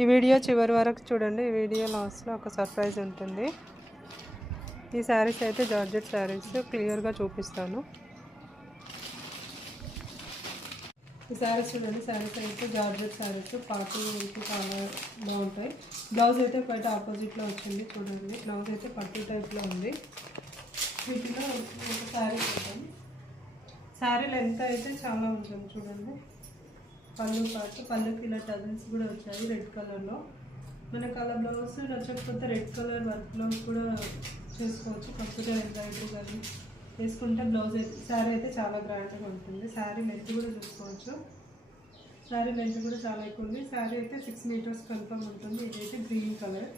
ఈ వీడియో చివరి వరకు చూడండి. ఈ వీడియో లాస్ట్లో ఒక సర్ప్రైజ్ ఉంటుంది. ఈ శారీస్ అయితే జార్జెట్ శారీస్ క్లియర్గా చూపిస్తాను. ఈ శారీస్ చూడండి. శారీస్ అయితే జార్జెట్ శారీస్ పార్టీ వేర్కి చాలా బాగుంటాయి. బ్లౌజ్ అయితే బయట ఆపోజిట్లో వచ్చింది చూడండి. బ్లౌజ్ అయితే పట్టు టైప్లో ఉంది. వీటిలో ఒక శారీ చూద్దాం. శారీ లెంత్ అయితే చాలా ఉంటుంది చూడండి. పళ్ళుకి ఇలా టజల్స్ కూడా వచ్చాయి రెడ్ కలర్లో. మనకు అలా బ్లౌజ్ నచ్చకపోతే రెడ్ కలర్ వర్క్ బ్లౌజ్ కూడా చేసుకోవచ్చు. కంప్యూటర్ ఎంబ్రాయిడరీ కానీ వేసుకుంటే బ్లౌజ్ అయితే శారీ అయితే చాలా గ్రాండ్గా ఉంటుంది. శారీ లెంత్ కూడా చూసుకోవచ్చు. శారీ లెంత్ కూడా చాలా ఎక్కువ ఉంది. శారీ అయితే 6 మీటర్స్ కన్ఫర్మ్ ఉంటుంది. ఇదైతే గ్రీన్ కలర్,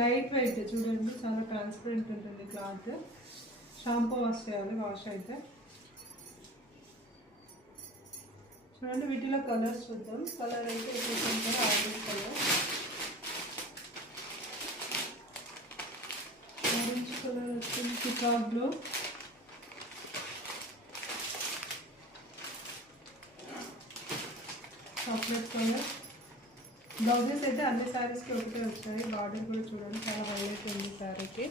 లైట్ వెయిట్ చూడండి. చాలా ట్రాన్స్పరెంట్ ఉంటుంది క్లాత్. షాంపూ వాష్ చేయాలి. వాష్ అయితే చూడండి. వీటిలో కలర్స్ చూద్దాం. కలర్ అయితే చూసుకుంటారు ఆరెంజ్ కలర్. ఆరెంజ్ కలర్ వచ్చింది peacock blue, chocolate colour. Blouses అయితే అన్ని శారీస్కి ఒకటే వచ్చాయి. బార్డర్ కూడా చూడండి చాలా హైలైట్ ఉంది శారీకి.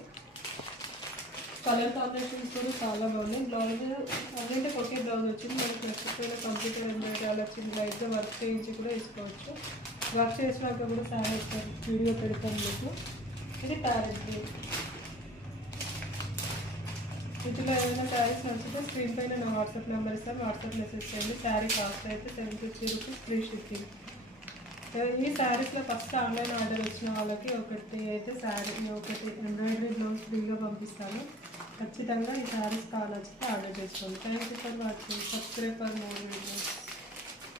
కలర్ కాంబినేషన్స్ కూడా చాలా బాగున్నాయి. బ్లౌజ్ అన్నింటి ఒకే బ్లౌజ్ వచ్చింది. మనకి నచ్చకపోయిన కంప్యూటర్ ఎంబ్రాయిడరీ అలా వచ్చింది. లైట్గా వర్క్ చేయించి కూడా వేసుకోవచ్చు. వర్క్ చేసినాక కూడా శారీ వీడియో పెడతాను మీకు. ఇది ప్యారెట్ గ్రీన్. వీటిలో ఏమైనా శారీస్ నచ్చితే స్క్రీన్ పైన నా వాట్సాప్ నెంబర్ ఇస్తాను. వాట్సాప్ మెసేజ్ చేయండి. శారీ కాస్ట్ అయితే 750 రూపీస్ ఫ్రీ షిప్పింగ్. ఈ శారీస్లో ఫస్ట్ ఆన్లైన్ ఆర్డర్ వచ్చిన వాళ్ళకి ఒకటి అయితే శారీ ఒకటి ఎంబ్రాయిడరీ బ్లౌజ్ ఫ్రీగా పంపిస్తాను. ఖచ్చితంగా ఈ శారీస్ కావాల్సి ఆర్డర్ చేసుకోండి. Thank you for watching. Subscribe for more videos.